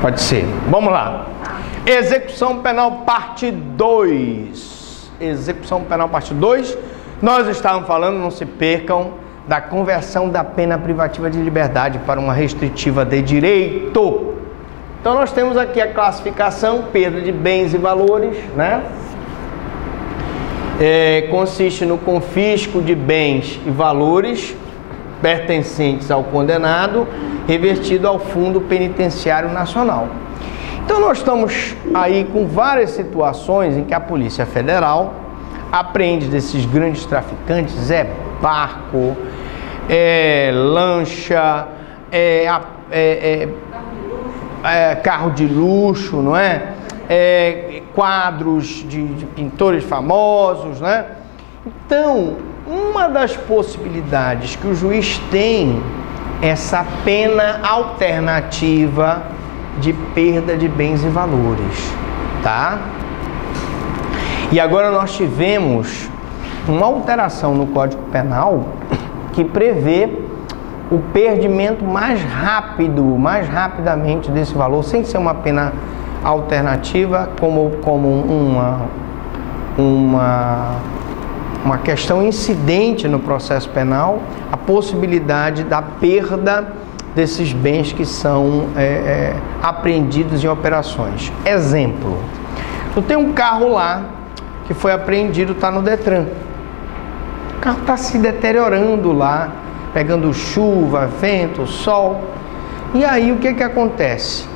Pode ser. Vamos lá. Execução penal parte 2. Execução penal parte 2. Nós estávamos falando, não se percam, da conversão da pena privativa de liberdade para uma restritiva de direito. Então nós temos aqui a classificação, perda de bens e valores, né? Consiste no confisco de bens e valores pertencentes ao condenado, revertido ao Fundo Penitenciário Nacional. Então nós estamos aí com várias situações em que a Polícia Federal apreende desses grandes traficantes, barco, lancha, carro de luxo, não é? Quadros de pintores famosos, né? Então, uma das possibilidades que o juiz tem é essa pena alternativa de perda de bens e valores, tá? E agora nós tivemos uma alteração no Código Penal que prevê o perdimento mais rapidamente desse valor, sem ser uma pena alternativa, como uma questão incidente no processo penal, a possibilidade da perda desses bens que são apreendidos em operações. Exemplo, tu tem um carro lá que foi apreendido, está no Detran. O carro está se deteriorando lá, pegando chuva, vento, sol. E aí o que acontece?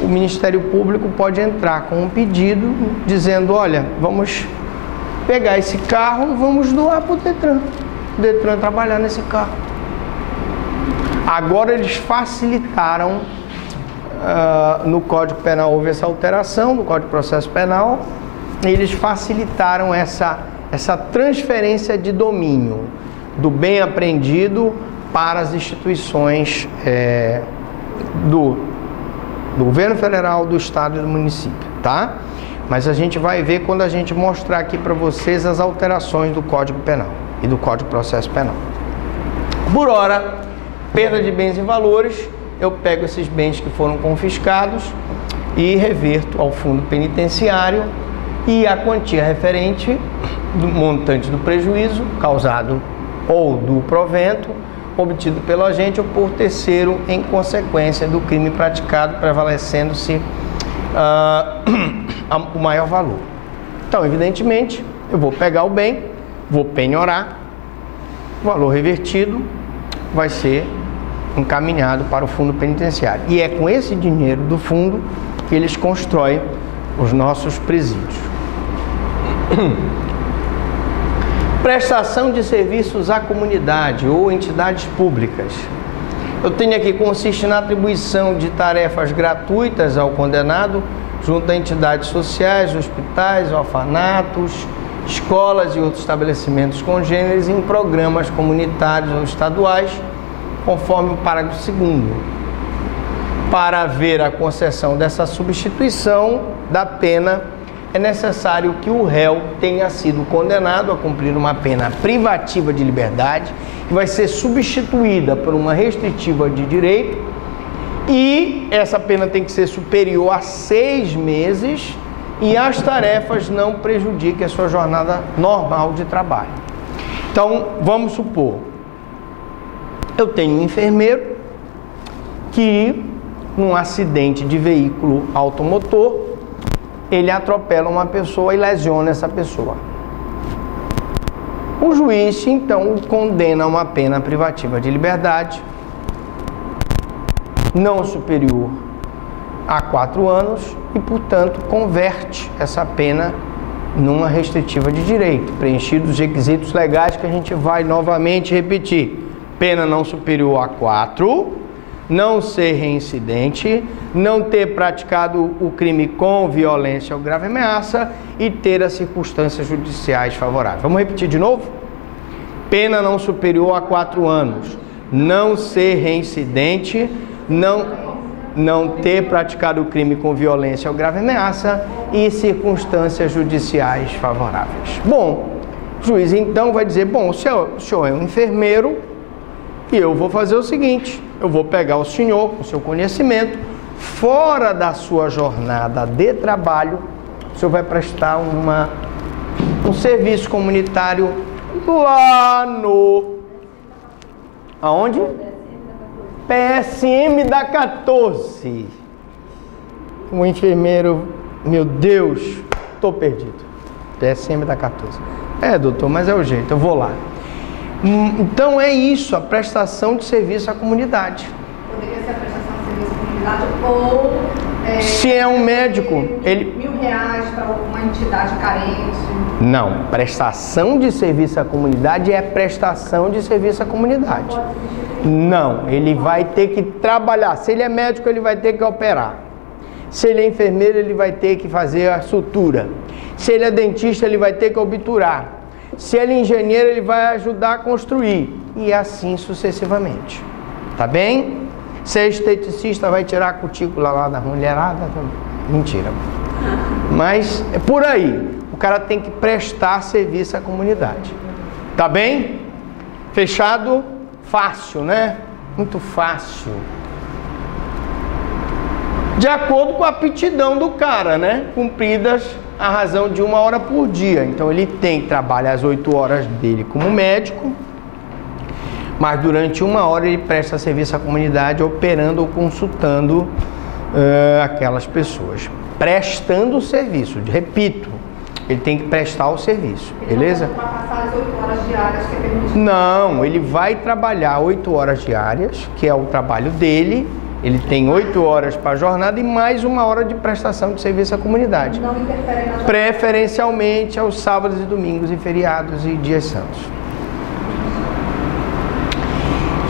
O Ministério Público pode entrar com um pedido dizendo, olha, vamos pegar esse carro e vamos doar para o Detran. O Detran trabalhar nesse carro. Agora eles facilitaram, no Código Penal houve essa alteração, no Código de Processo Penal, eles facilitaram essa transferência de domínio do bem apreendido para as instituições do governo federal, do estado e do município, tá? Mas a gente vai ver quando a gente mostrar aqui para vocês as alterações do Código Penal e do Código de Processo Penal. Por hora, perda de bens e valores, eu pego esses bens que foram confiscados e reverto ao fundo penitenciário e a quantia referente do montante do prejuízo causado ou do provento obtido pelo agente ou por terceiro em consequência do crime praticado, prevalecendo-se o maior valor. Então, evidentemente, eu vou pegar o bem, vou penhorar, o valor revertido vai ser encaminhado para o fundo penitenciário. E é com esse dinheiro do fundo que eles constroem os nossos presídios. Prestação de serviços à comunidade ou entidades públicas. Eu tenho aqui, consiste na atribuição de tarefas gratuitas ao condenado junto a entidades sociais, hospitais, orfanatos, escolas e outros estabelecimentos congêneres em programas comunitários ou estaduais, conforme o parágrafo 2º. Para haver a concessão dessa substituição da pena, é necessário que o réu tenha sido condenado a cumprir uma pena privativa de liberdade, que vai ser substituída por uma restritiva de direito, e essa pena tem que ser superior a 6 meses e as tarefas não prejudiquem a sua jornada normal de trabalho. Então, vamos supor, eu tenho um enfermeiro que, num acidente de veículo automotor, ele atropela uma pessoa e lesiona essa pessoa. O juiz, então, o condena a uma pena privativa de liberdade não superior a 4 anos e, portanto, converte essa pena numa restritiva de direito, preenchidos os requisitos legais que a gente vai novamente repetir. Pena não superior a 4, não ser reincidente, não ter praticado o crime com violência ou grave ameaça e ter as circunstâncias judiciais favoráveis. Vamos repetir de novo? Pena não superior a 4 anos, não ser reincidente, não ter praticado o crime com violência ou grave ameaça e circunstâncias judiciais favoráveis. Bom, o juiz então vai dizer, bom, o senhor é um enfermeiro e eu vou fazer o seguinte, eu vou pegar o senhor, com seu conhecimento, fora da sua jornada de trabalho, o senhor vai prestar um serviço comunitário lá no... Aonde? PSM da 14. O enfermeiro, meu Deus, estou perdido. PSM da 14. Doutor, mas é o jeito, eu vou lá. Então é isso, a prestação de serviço à comunidade. Poderia ser a prestação de serviço à comunidade ou... se é um médico, ele... R$1.000 para uma entidade carente. Não, prestação de serviço à comunidade é prestação de serviço à comunidade. Não, ele vai ter que trabalhar. Se ele é médico, ele vai ter que operar. Se ele é enfermeiro, ele vai ter que fazer a sutura. Se ele é dentista, ele vai ter que obturar. Se ele é engenheiro, ele vai ajudar a construir. E assim sucessivamente. Tá bem? Se é esteticista, vai tirar a cutícula lá da mulherada. Mentira. Mas é por aí. O cara tem que prestar serviço à comunidade. Tá bem? Fechado? Fácil, né? Muito fácil. De acordo com a aptidão do cara, né? Cumpridas a razão de 1 hora por dia. Então ele tem que trabalhar as 8 horas dele como médico, mas durante 1 hora ele presta serviço à comunidade, operando ou consultando aquelas pessoas. Prestando o serviço, repito, ele tem que prestar o serviço, beleza? Ele não vai passar as 8 horas diárias que é permitido. Não, ele vai trabalhar 8 horas diárias, que é o trabalho dele. Ele tem 8 horas para a jornada e mais 1 hora de prestação de serviço à comunidade. Não interfere na... Preferencialmente aos sábados e domingos e feriados e dias santos.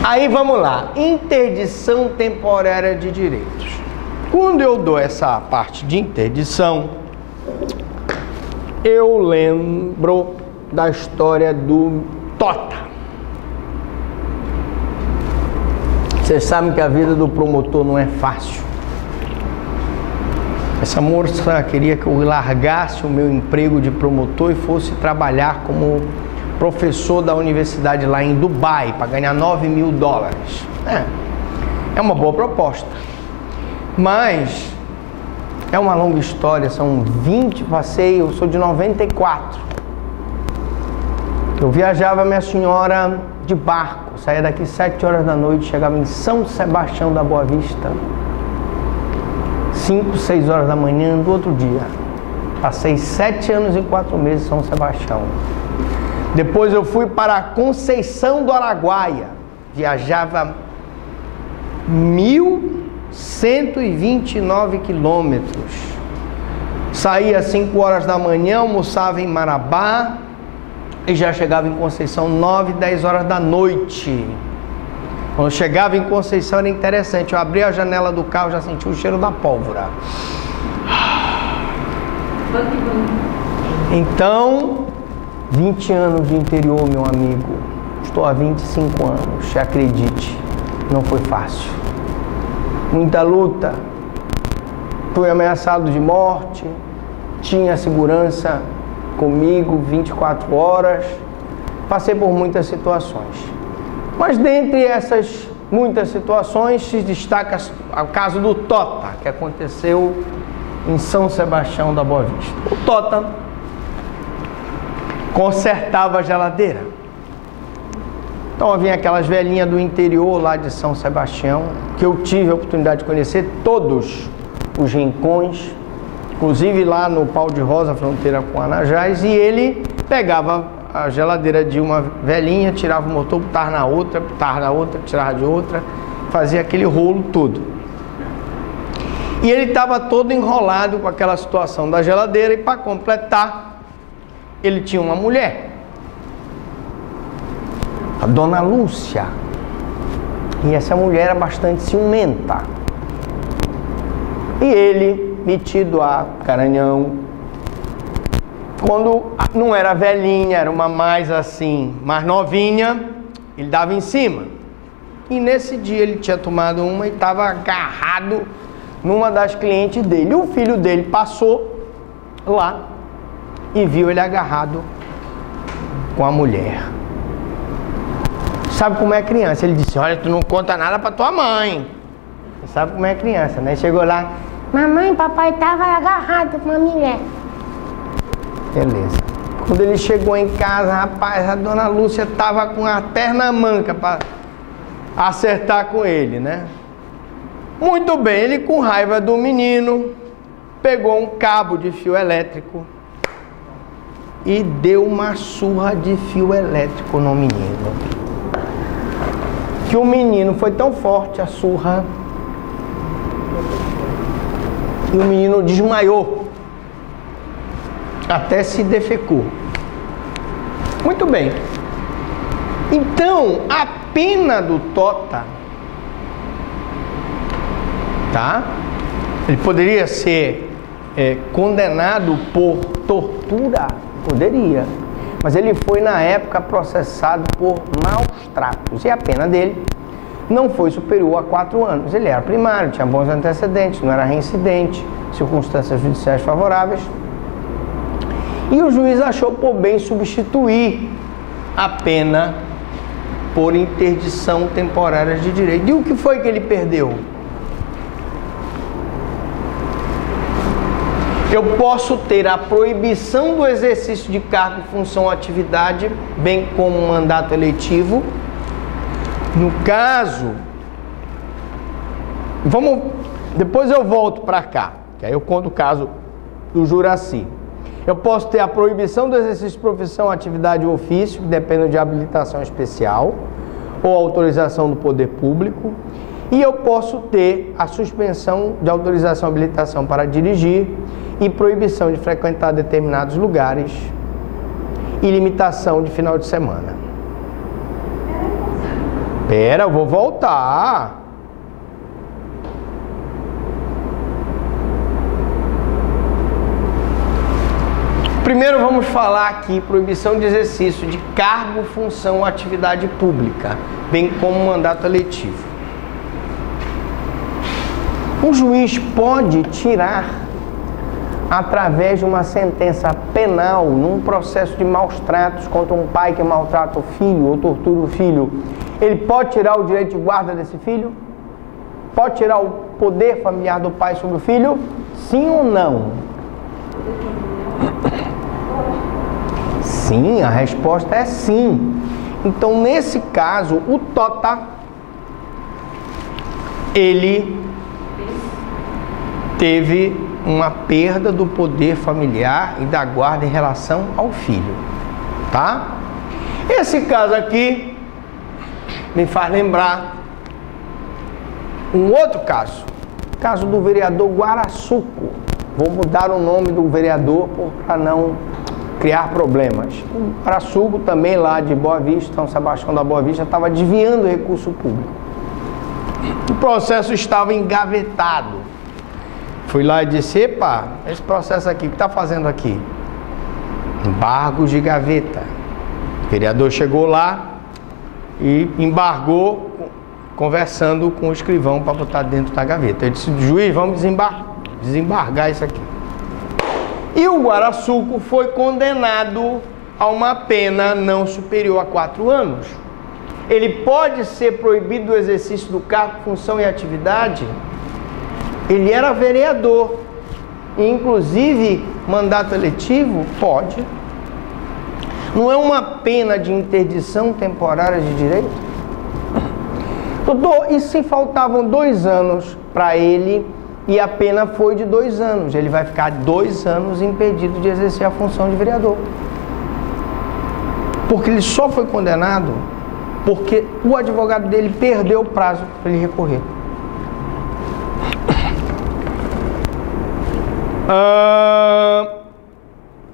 Aí vamos lá, interdição temporária de direitos. Quando eu dou essa parte de interdição, eu lembro da história do Tota. Vocês sabem que a vida do promotor não é fácil. Essa moça queria que eu largasse o meu emprego de promotor e fosse trabalhar como professor da universidade lá em Dubai para ganhar $9.000. É uma boa proposta. Mas é uma longa história, são 20 passeios, eu sou de 94. Eu viajava, minha senhora, de barco, saía daqui 7 horas da noite, chegava em São Sebastião da Boa Vista, 5, 6 horas da manhã do outro dia. Passei 7 anos e 4 meses em São Sebastião. Depois eu fui para Conceição do Araguaia, viajava 1.129 quilômetros. Saía às 5 horas da manhã, almoçava em Marabá e já chegava em Conceição 9, 10 horas da noite. Quando eu chegava em Conceição era interessante, eu abria a janela do carro, já sentia o cheiro da pólvora. Então, 20 anos de interior, meu amigo. Estou há 25 anos, acredite, não foi fácil. Muita luta, fui ameaçado de morte, tinha segurança comigo 24 horas, passei por muitas situações. Mas dentre essas muitas situações se destaca o caso do Tota, que aconteceu em São Sebastião da Boa Vista. O Tota consertava a geladeira. Então havia aquelas velhinhas do interior lá de São Sebastião, que eu tive a oportunidade de conhecer todos os rincões, inclusive lá no Pau de Rosa, fronteira com Anajás, e ele pegava a geladeira de uma velhinha, tirava o motor, botava na outra, tirava de outra, fazia aquele rolo todo. E ele estava todo enrolado com aquela situação da geladeira, e para completar, ele tinha uma mulher, a Dona Lúcia, e essa mulher era bastante ciumenta. E ele, metido a garanhão, quando não era velhinha, era uma mais assim, mais novinha, ele dava em cima. E nesse dia ele tinha tomado uma e estava agarrado numa das clientes dele. E o filho dele passou lá e viu ele agarrado com a mulher. Sabe como é criança? Ele disse: olha, tu não conta nada pra tua mãe. sabe como é criança, né? Chegou lá, mamãe, papai estava agarrado com uma mulher. Beleza. Quando ele chegou em casa, rapaz, a dona Lúcia estava com a perna manca para acertar com ele, né? Muito bem, ele com raiva do menino, pegou um cabo de fio elétrico e deu uma surra de fio elétrico no menino. Que o menino foi tão forte a surra e o menino desmaiou, até se defecou. Muito bem. Então, a pena do Tota, tá? Ele poderia ser condenado por tortura? Poderia. Mas ele foi, na época, processado por maus tratos. E a pena dele não foi superior a 4 anos. Ele era primário, tinha bons antecedentes, não era reincidente, circunstâncias judiciais favoráveis. E o juiz achou por bem substituir a pena por interdição temporária de direito. E o que foi que ele perdeu? Eu posso ter a proibição do exercício de cargo, função ou atividade, bem como um mandato eletivo. No caso, depois eu volto para cá, que aí eu conto o caso do Juraci. Eu posso ter a proibição do exercício de profissão, atividade ou ofício, que depende de habilitação especial ou autorização do poder público. E eu posso ter a suspensão de autorização e habilitação para dirigir e proibição de frequentar determinados lugares e limitação de final de semana. Pera, eu vou voltar. Primeiro vamos falar aqui proibição de exercício de cargo, função ou atividade pública, bem como mandato eletivo. O juiz pode tirar, através de uma sentença penal, num processo de maus tratos contra um pai que maltrata o filho ou tortura o filho, ele pode tirar o direito de guarda desse filho? Pode tirar o poder familiar do pai sobre o filho? Sim ou não? Sim, a resposta é sim. Então, nesse caso, o Tota, ele teve uma perda do poder familiar e da guarda em relação ao filho, tá? Esse caso aqui me faz lembrar um outro caso, caso do vereador Guaraçuco. Vou mudar o nome do vereador para não criar problemas. O Guaraçuco também lá de Boa Vista, São Sebastião da Boa Vista, estava desviando recurso público. O processo estava engavetado. Fui lá e disse, epa, esse processo aqui, o que está fazendo aqui? Embargos de gaveta. O vereador chegou lá e embargou, conversando com o escrivão para botar dentro da gaveta. Eu disse, juiz, vamos desembargar isso aqui. E o Guaraçuco foi condenado a uma pena não superior a 4 anos. Ele pode ser proibido do exercício do cargo, função e atividade? Ele era vereador, e inclusive mandato eletivo? Pode. Não é uma pena de interdição temporária de direito? Doutor, e se faltavam 2 anos para ele e a pena foi de 2 anos? Ele vai ficar 2 anos impedido de exercer a função de vereador. Porque ele só foi condenado porque o advogado dele perdeu o prazo para ele recorrer.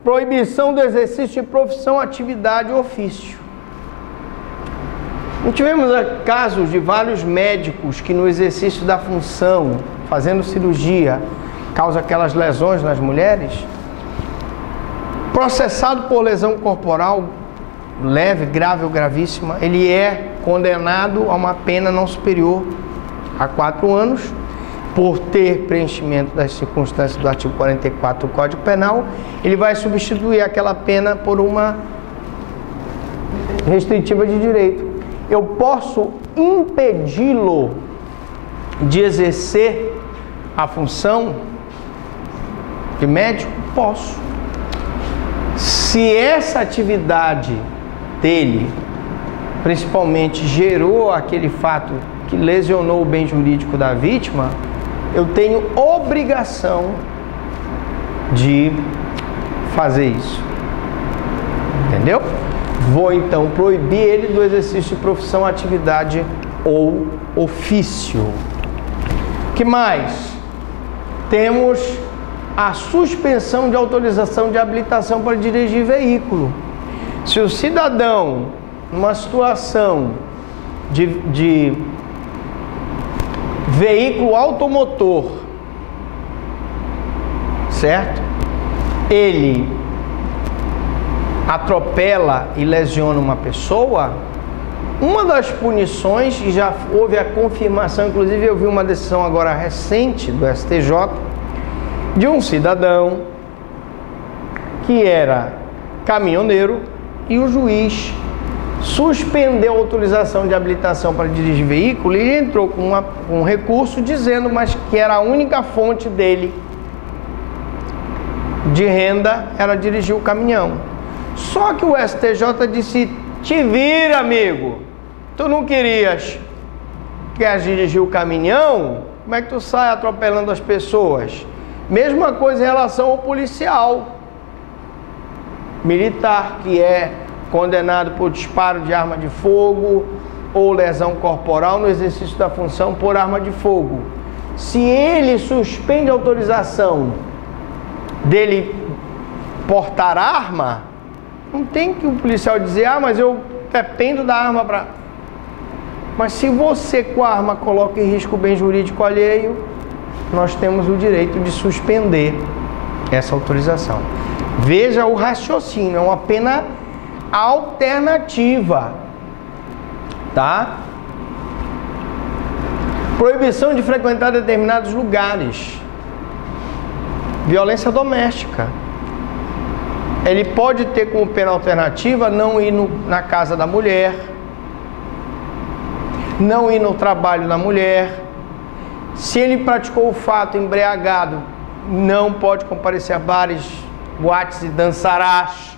Proibição do exercício de profissão, atividade ou ofício. Tivemos casos de vários médicos que no exercício da função, fazendo cirurgia, causa aquelas lesões nas mulheres, processado por lesão corporal leve, grave ou gravíssima, ele é condenado a uma pena não superior a 4 anos, por ter preenchimento das circunstâncias do artigo 44 do Código Penal. Ele vai substituir aquela pena por uma restritiva de direito. Eu posso impedi-lo de exercer a função de médico? Posso. Se essa atividade dele, principalmente, gerou aquele fato que lesionou o bem jurídico da vítima, eu tenho obrigação de fazer isso. Entendeu? Vou então proibir ele do exercício de profissão, atividade ou ofício. Que mais? Temos a suspensão de autorização de habilitação para dirigir veículo. Se o cidadão, numa situação de veículo automotor, certo? Ele atropela e lesiona uma pessoa, uma das punições, e já houve a confirmação, inclusive eu vi uma decisão agora recente do STJ, de um cidadão que era caminhoneiro e o juiz suspendeu a autorização de habilitação para dirigir veículo e ele entrou com um recurso dizendo, mas que era a única fonte dele de renda era dirigir o caminhão. Só que o STJ disse, te vira, amigo, tu não queres dirigir o caminhão, como é que tu sai atropelando as pessoas? Mesma coisa em relação ao policial militar, que é condenado por disparo de arma de fogo ou lesão corporal no exercício da função por arma de fogo. Se ele suspende a autorização dele portar arma, não tem que o policial dizer, mas eu dependo da arma para... Mas se você com a arma coloca em risco o bem jurídico alheio, nós temos o direito de suspender essa autorização. Veja o raciocínio, é uma pena alternativa, tá? Proibição de frequentar determinados lugares. Violência doméstica. Ele pode ter como pena alternativa não ir na casa da mulher, não ir no trabalho da mulher. Se ele praticou o fato embriagado, não pode comparecer a bares, boates e dançarás.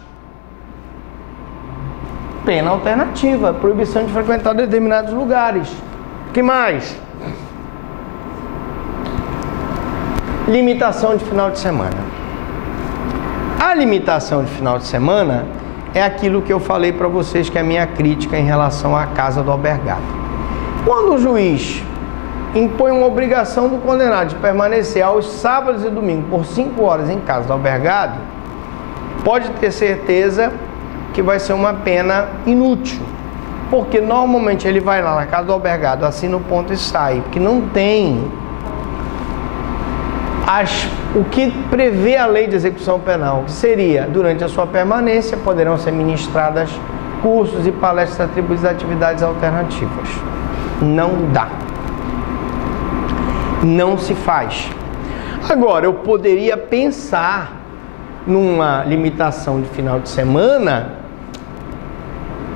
Pena alternativa, proibição de frequentar determinados lugares. O que mais? Limitação de final de semana. A limitação de final de semana é aquilo que eu falei para vocês que é a minha crítica em relação à casa do albergado. Quando o juiz impõe uma obrigação do condenado de permanecer aos sábados e domingos por 5 horas em casa do albergado, pode ter certeza que vai ser uma pena inútil, porque normalmente ele vai lá na casa do albergado, assina o ponto e sai, porque não tem o que prevê a lei de execução penal, que seria, durante a sua permanência, poderão ser ministradas cursos e palestras atribuídas a atividades alternativas. Não dá. Não se faz. Agora, eu poderia pensar numa limitação de final de semana,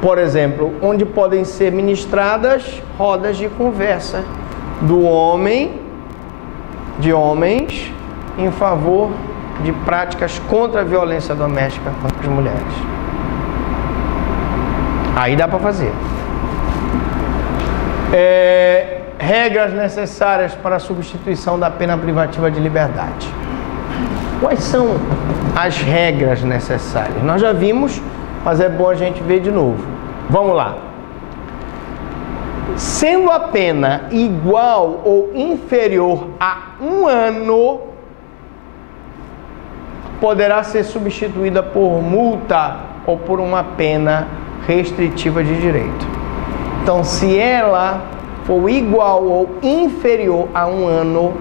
por exemplo, onde podem ser ministradas rodas de conversa de homens em favor de práticas contra a violência doméstica contra as mulheres. Aí dá para fazer. Regras necessárias para a substituição da pena privativa de liberdade. Quais são as regras necessárias? Nós já vimos, mas é bom a gente ver de novo. Vamos lá. Sendo a pena igual ou inferior a 1 ano, poderá ser substituída por multa ou por uma pena restritiva de direito. Então, se ela for igual ou inferior a 1 ano,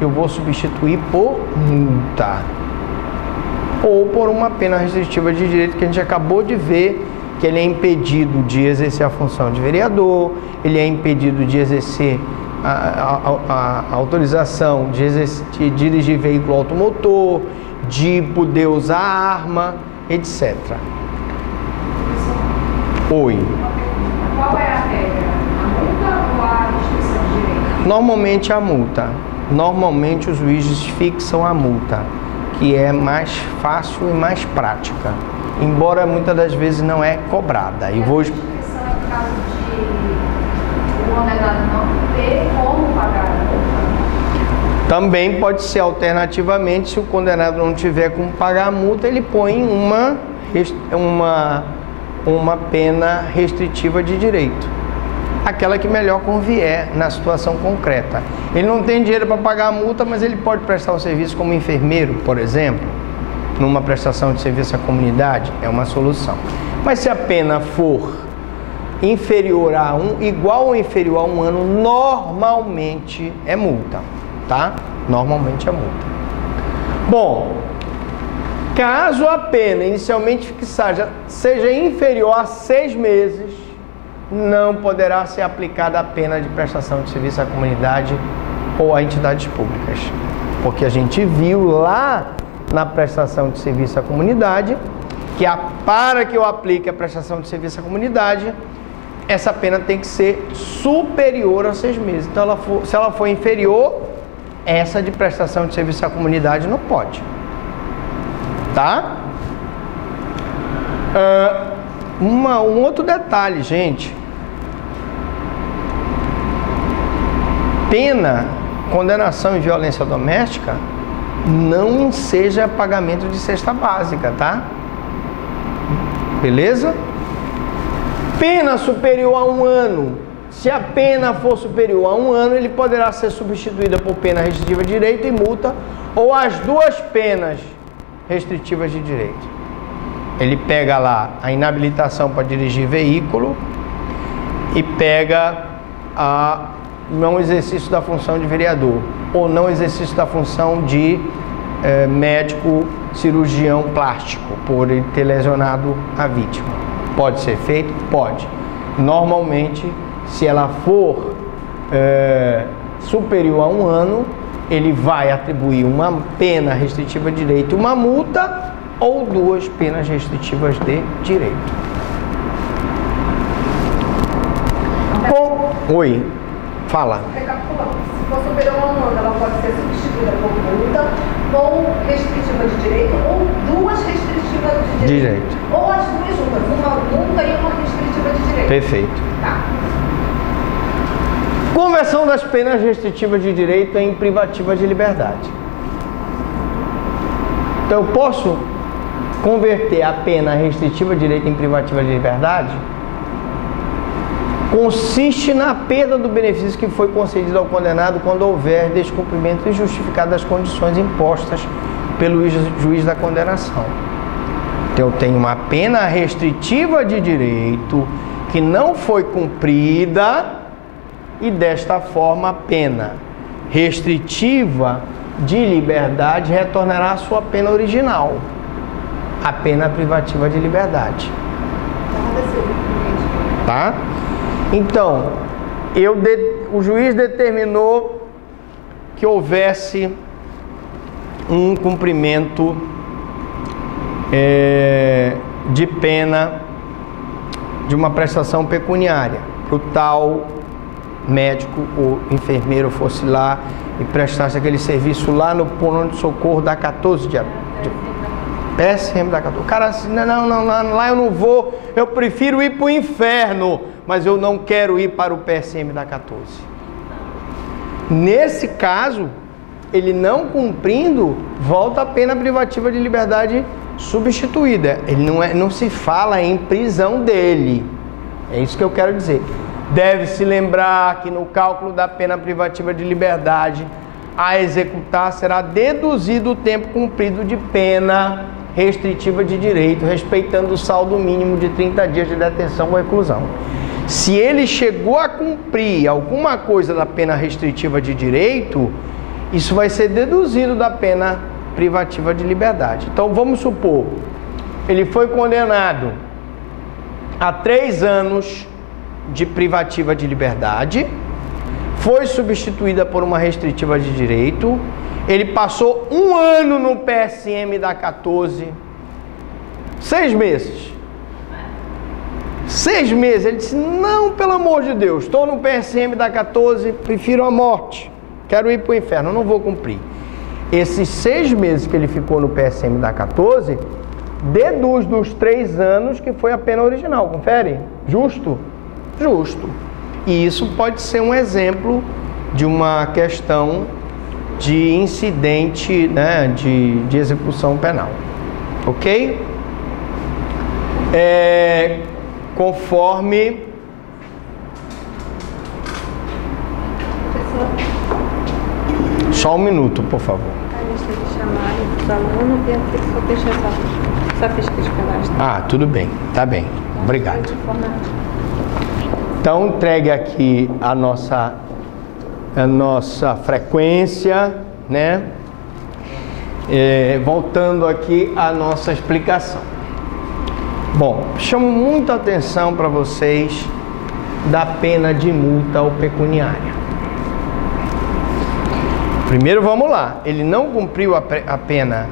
eu vou substituir por multa ou por uma pena restritiva de direito, que a gente acabou de ver que ele é impedido de exercer a função de vereador, ele é impedido de exercer a autorização de dirigir veículo automotor, de poder usar arma, etc. Oi. Qual é a regra? A multa ou a restrição de direito? Normalmente a multa. Normalmente os juízes fixam a multa, que é mais fácil e mais prática, embora muitas das vezes não é cobrada. E vou... A instituição é o caso de o condenado não ter como pagar a multa? Também pode ser alternativamente, se o condenado não tiver como pagar a multa, ele põe uma pena restritiva de direito, aquela que melhor convier na situação concreta. Ele não tem dinheiro para pagar a multa, mas ele pode prestar o serviço como enfermeiro, por exemplo, numa prestação de serviço à comunidade, é uma solução. Mas se a pena for inferior a igual ou inferior a 1 ano, normalmente é multa, tá? Normalmente é multa. Bom, caso a pena inicialmente fixada seja inferior a 6 meses, não poderá ser aplicada a pena de prestação de serviço à comunidade ou a entidades públicas. Porque a gente viu lá na prestação de serviço à comunidade que para que eu aplique a prestação de serviço à comunidade, essa pena tem que ser superior a 6 meses. Então, se ela for inferior, essa de prestação de serviço à comunidade não pode. Tá? Um outro detalhe, gente. Pena, condenação em violência doméstica, não seja pagamento de cesta básica, tá? Beleza? Pena superior a 1 ano. Se a pena for superior a 1 ano, ele poderá ser substituída por pena restritiva de direito e multa, ou as duas penas restritivas de direito. Ele pega lá a inabilitação para dirigir veículo e pega a não exercício da função de vereador, ou não exercício da função de médico cirurgião plástico, por ele ter lesionado a vítima. Pode ser feito? Pode. Normalmente, se ela for superior a 1 ano, ele vai atribuir uma pena restritiva de direito, uma multa, ou 2 penas restritivas de direito. Oi, fala. Recapitulando, se for superior a 1 ano, ela pode ser substituída por multa, ou restritiva de direito, ou 2 restritivas de direito. Ou as duas juntas, uma multa e uma restritiva de direito. Perfeito. Tá. Conversão das penas restritivas de direito em privativa de liberdade. Então, eu posso converter a pena restritiva de direito em privativa de liberdade? Consiste na perda do benefício que foi concedido ao condenado quando houver descumprimento injustificado das condições impostas pelo juiz da condenação. Então, eu tenho uma pena restritiva de direito que não foi cumprida e, desta forma, a pena restritiva de liberdade retornará à sua pena original, a pena privativa de liberdade. Tá? Então, o juiz determinou que houvesse um cumprimento de pena de uma prestação pecuniária, para o tal médico ou enfermeiro fosse lá e prestasse aquele serviço lá no pronto-socorro da 14 de PSM da 14. O cara assim, não, lá eu não vou, eu prefiro ir para o inferno, mas eu não quero ir para o PSM da 14. Nesse caso, ele não cumprindo, volta a pena privativa de liberdade substituída. Ele não se fala em prisão dele. É isso que eu quero dizer. Deve-se lembrar que no cálculo da pena privativa de liberdade a executar será deduzido o tempo cumprido de pena restritiva de direito, respeitando o saldo mínimo de 30 dias de detenção ou reclusão. Se ele chegou a cumprir alguma coisa da pena restritiva de direito, isso vai ser deduzido da pena privativa de liberdade. Então, vamos supor, ele foi condenado a 3 anos de privativa de liberdade, foi substituída por uma restritiva de direito, ele passou 1 ano no PSM da 14, 6 meses. 6 meses. Ele disse, não, pelo amor de Deus, estou no PSM da 14, prefiro a morte. Quero ir para o inferno, não vou cumprir. Esses 6 meses que ele ficou no PSM da 14, deduz dos 3 anos que foi a pena original. Confere? Justo? Justo. E isso pode ser um exemplo de uma questão de incidente, né, de execução penal. Ok? Conforme... Só um minuto, por favor. A lista de chamados dos alunos e aqui só deixa essa ficha de cadastro. Ah, tudo bem. Tá bem. Obrigado. Então, entregue aqui a nossa frequência, né? Voltando aqui à nossa explicação. Bom, chamo muita atenção para vocês da pena de multa ou pecuniária. Primeiro, vamos lá. Ele não cumpriu a pena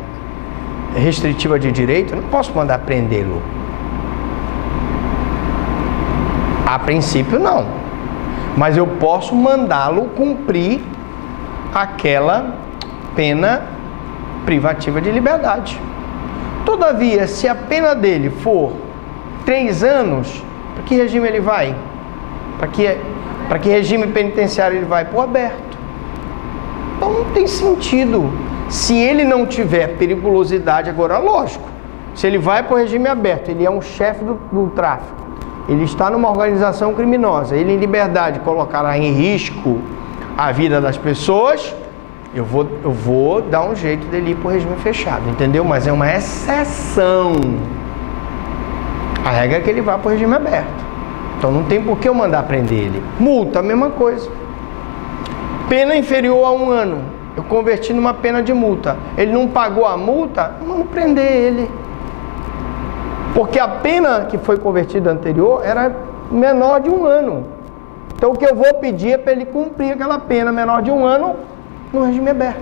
restritiva de direito, eu não posso mandar prendê-lo. A princípio, não. Mas eu posso mandá-lo cumprir aquela pena privativa de liberdade. Todavia, se a pena dele for 3 anos, para que regime ele vai? Para que regime penitenciário ele vai? Para o aberto. Então não tem sentido. Se ele não tiver periculosidade, agora lógico, se ele vai para o regime aberto, ele é um chefe do tráfico, ele está numa organização criminosa, ele em liberdade colocará em risco a vida das pessoas, eu vou dar um jeito dele ir para o regime fechado, entendeu? Mas é uma exceção. A regra é que ele vá para o regime aberto. Então não tem por que eu mandar prender ele. Multa, a mesma coisa. Pena inferior a 1 ano. Eu converti numa pena de multa. Ele não pagou a multa, mando prender ele. Porque a pena que foi convertida anterior era menor de 1 ano. Então o que eu vou pedir é para ele cumprir aquela pena menor de 1 ano no regime aberto.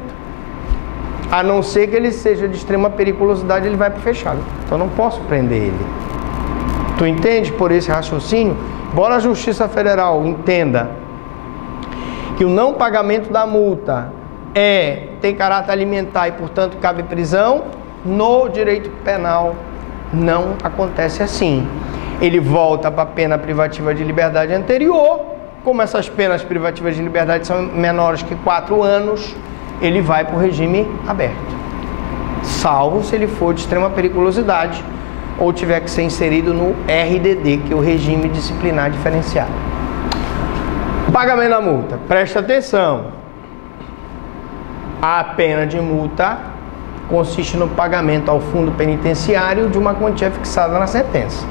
A não ser que ele seja de extrema periculosidade, ele vai para o fechado. Então eu não posso prender ele. Tu entende por esse raciocínio? Embora a Justiça Federal entenda que o não pagamento da multa tem caráter alimentar e, portanto, cabe prisão, no direito penal não acontece assim. Ele volta para a pena privativa de liberdade anterior, como essas penas privativas de liberdade são menores que 4 anos, ele vai para o regime aberto. Salvo se ele for de extrema periculosidade ou tiver que ser inserido no RDD, que é o regime disciplinar diferenciado. Pagamento da multa. Presta atenção. A pena de multa consiste no pagamento ao fundo penitenciário de uma quantia fixada na sentença.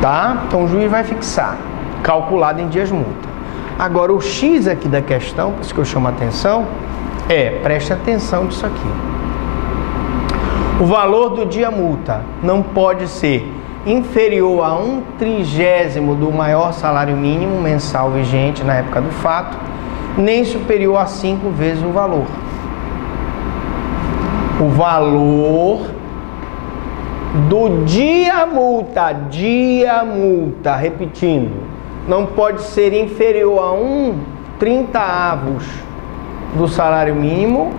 Tá? Então o juiz vai fixar, calculado em dias multa. Agora o X aqui da questão, por isso que eu chamo a atenção, preste atenção nisso aqui. O valor do dia multa não pode ser inferior a 1/30 do maior salário mínimo mensal vigente na época do fato, nem superior a 5 vezes o valor. O valor do dia multa, repetindo, não pode ser inferior a 1/30 do salário mínimo,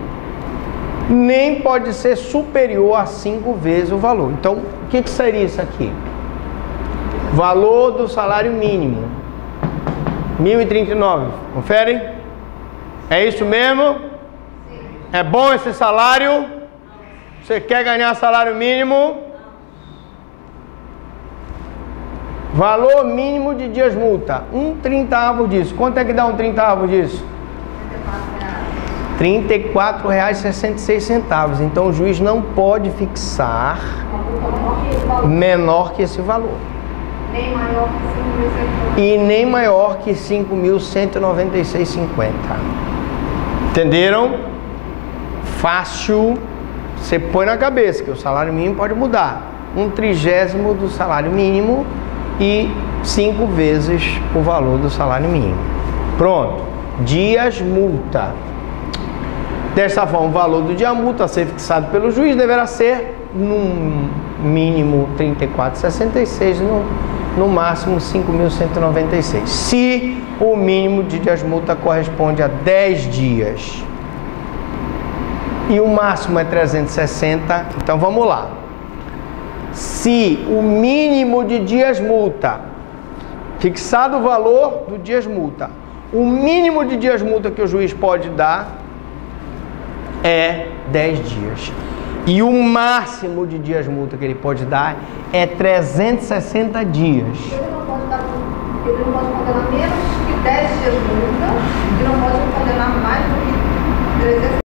nem pode ser superior a 5 vezes o valor. Então, o que seria isso aqui? Valor do salário mínimo, 1.039. Confere? É isso mesmo? É bom esse salário? Você quer ganhar salário mínimo? Valor mínimo de dias multa, 1/30 disso. Quanto é que dá 1/30 disso? R$ 34,66. Então o juiz não pode fixar menor que esse valor. Nem maior que 5.196. E nem maior que 5.196,50. Entenderam? Fácil. Você põe na cabeça que o salário mínimo pode mudar. 1/30 do salário mínimo e 5 vezes o valor do salário mínimo. Pronto. Dias multa. Dessa forma, o valor do dia multa a ser fixado pelo juiz deverá ser mínimo 34,66, no máximo 5.196. Se o mínimo de dias multa corresponde a 10 dias e o máximo é 360, então vamos lá. Se o mínimo de dias multa, fixado o valor do dias multa, o mínimo de dias multa que o juiz pode dar é 10 dias. E o máximo de dias multa que ele pode dar é 360 dias. Ele não pode condenar menos que 10 dias de multa e não pode condenar mais do que 360.